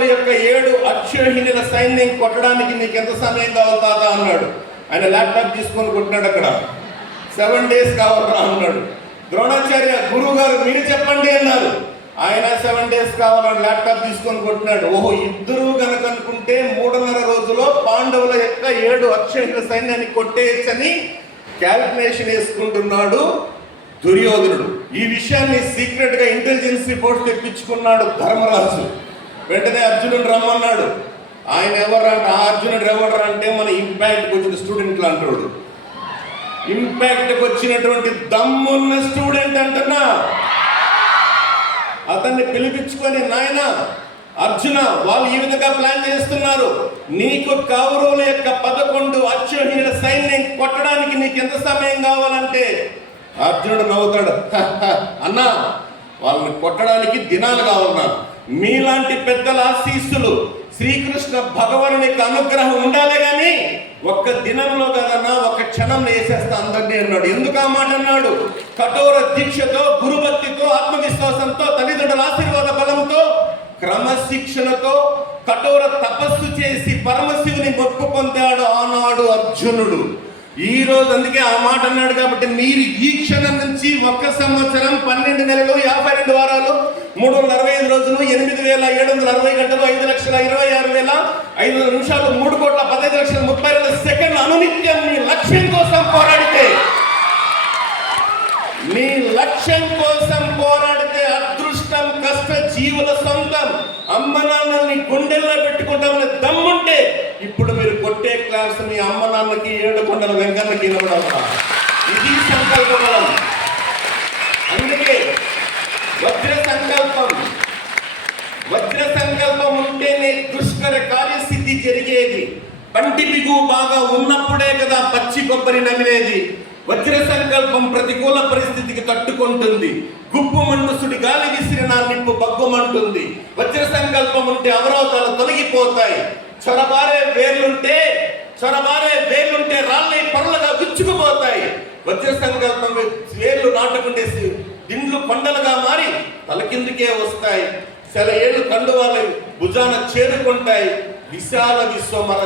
కౌరవుల యొక్క 7 అక్షయహీనుల సైన్యం కొట్టడానికి నీకు ఎంత సమయం కావాలి తాత అన్నాడు. ఆయన ల్యాప్టాప్ తీసుకొని కొట్టినాడు. అక్కడ 7 days కావాలరా అన్నాడు. ద్రోణాచార్య గురువు గారు మీరు చెప్పండి అన్నారు. ఆయన 7 days కావాలని ల్యాప్టాప్ తీసుకొని కొట్టినాడు. ఓహో, ఇద్దరు కనుక అనుకుంటే 3.5 రోజుల్లో పాండవుల యొక్క 7 అక్షయహీనుల సైన్యాన్ని కొట్టేయచ్చని క్యాల్కులేషన్ వేసుకుంటున్నాడు దుర్యోధనుడు. ఈ విషయాన్ని సీక్రెట్ గా ఇంటెలిజెన్స్ రిపోర్ట్స్ తెప్పించుకున్నాడు ధర్మరాజు. వెంటనే అర్జునుడు రమ్మన్నాడు. ఆయన ఎవరంటే ఆ అర్జునుడు ఎవరు అంటే మన ఇంపాక్ట్కి వచ్చిన స్టూడెంట్లు అంటాడు. ఇంపాక్ట్కి వచ్చినటువంటి దమ్మున్న స్టూడెంట్ అంటున్నా. అతన్ని పిలిపించుకొని, నాయన అర్జున, వాళ్ళు ఈ విధంగా ప్లాన్ చేస్తున్నారు, నీకు కౌరవుల యొక్క 11 అక్షయహీనుల సైన్యం కొట్టడానికి నీకు ఎంత సమయం కావాలంటే అర్జునుడు నవ్వుతాడు. అన్నా, వాళ్ళని కొట్టడానికి దినాలు కావాలన్నా. మీలాంటి పెద్దల ఆశీస్సులు, శ్రీకృష్ణ భగవానునికి అనుగ్రహం ఉండాలి కానీ ఒక్క దినంలో కదన్నా, ఒక క్షణం వేసేస్తా అందరినీ అన్నాడు. ఎందుకు ఆ మాట అన్నాడు? కఠోర దీక్షతో, గురుభక్తితో, ఆత్మవిశ్వాసంతో, తల్లిదండ్రుల ఆశీర్వాద బలంతో, క్రమశిక్షణతో కఠోర తపస్సు చేసి పరమశివుని మొక్కు పొందాడు ఆనాడు అర్జునుడు. ఈ రోజు అందుకే ఆ మాట అన్నాడు. కాబట్టి మీరు ఈ క్షణం నుంచి 1 సంవత్సరం 12 నెలలు 52 వారాలు 365 రోజులు 8760 గంటలు 5,26,500 నిమిషాలు 3,15,32 సెకండ్లు అనునిత్యం నీ లక్ష్యం కోసం పోరాడితే, నీ లక్ష్యం కోసం పోరాడితే అదృష్టం కష్ట జీవుల సొంతం. అమ్మ నాన్నల్ని గుండెల్లో పెట్టుకుంటామని దమ్ముంటే ఇప్పుడు మీరు కొట్టే క్లాస్ మీ అమ్మ నాన్నకి 7 కొండల వెంకన్నకి ఇవ్వడం. ఇది సంకల్ప బలం. అందుకే వజ్ర సంకల్పం ఉంటేనే దుష్కర కార్యసిద్ధి జరిగేది. పంటి బిగు బాగా ఉన్నప్పుడే కదా పచ్చి కొబ్బరి నమిలేది. వజ్ర సంకల్పం ప్రతికూల పరిస్థితికి తట్టుకుంటుంది. గుప్పుమంటు సుడి గాలి విసిరిన నిప్పు బగ్గుమంటుంది. వజ్ర సంకల్పం ఉంటే అవరోధాలు తొలగిపోతాయి. చొరబారే వేర్లుంటే రాళ్ళై పరులుగా గుచ్చుకుపోతాయి. వజ్ర సంకల్పం వేర్లు నాటుకుంటే దిండ్లు కొండలుగా మారి తలకిందుకే వస్తాయి. సెల ఏళ్ళు కండువాల భుజాన చేరుకుంటాయి. విశాల విశ్వం మన